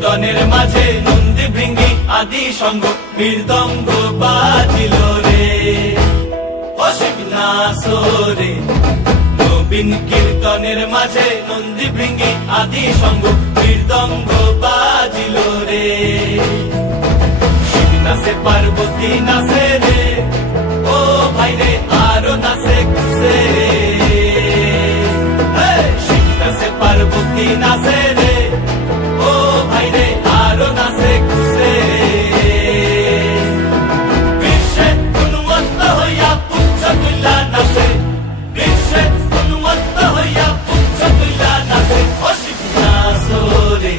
কীর্তনের মাঝে নন্দী ভৃঙ্গি আদি সঙ্গ মৃদঙ্গ বাজিল রে অশিবনাসরে নবীন কীর্তনের মাঝে নন্দী ভৃঙ্গি আদি সঙ্গ মৃদঙ্গ বাজিল রে শিব নাচে পার্বতী নাচে রে ও ভাই রে আরো নাচে কুসে শিব নাচে পার্বতী নাচে রে ও ভাই রে আরো নাচে কুসে বিশ্বে উন্মত্ত হইয়া পুচ্ছ তুল্লা নাচে বিশ্বে উন্মত্ত হইয়া পুচ্ছ তুল্লা নাচে অশিব নাচরে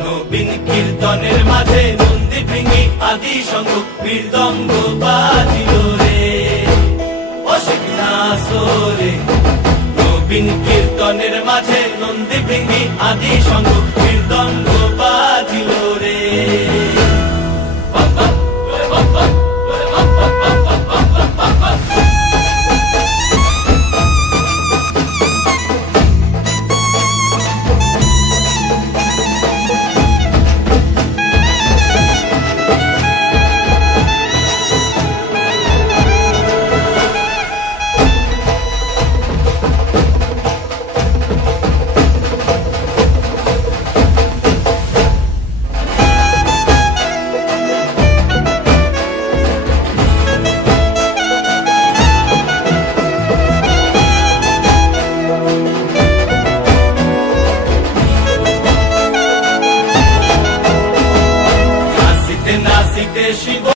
নবীন কীর্তনের মাঝে নন্দী ভৃঙ্গি আদি সঙ্গ মৃদঙ্গ বাজিল রে অশিব নাচরে নবীন কীর্তনের মাঝে নন্দী ভৃঙ্গি আদি সঙ্গ মৃদঙ্গ